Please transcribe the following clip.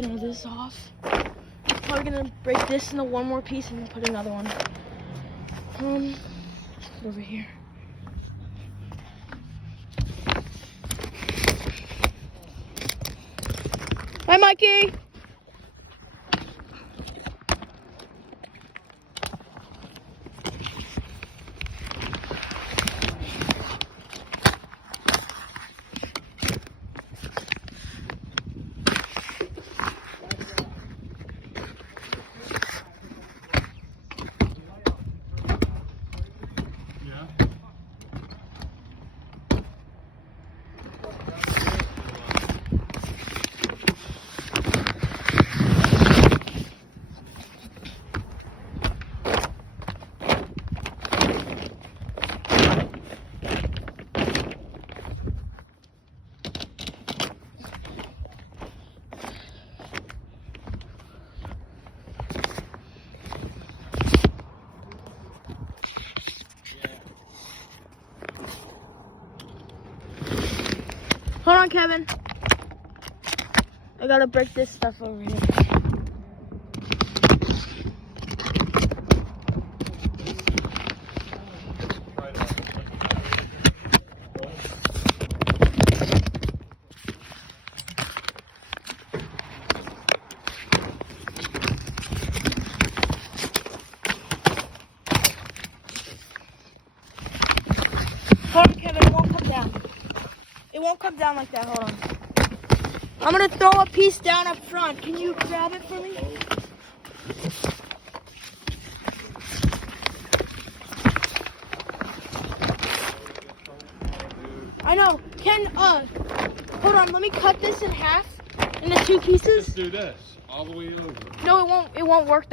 breaking all this off. Probably gonna break this into one more piece and then put another one. Over here. Hi, Mikey. Hold on, Kevin. I gotta break this stuff over here. Hold on, Kevin. It won't come down. It won't come down like that. Hold on. I'm gonna throw a piece down up front. Can you grab it for me? I know. Hold on. Let me cut this in half into two pieces. Just do this all the way over. No, it won't. It won't work.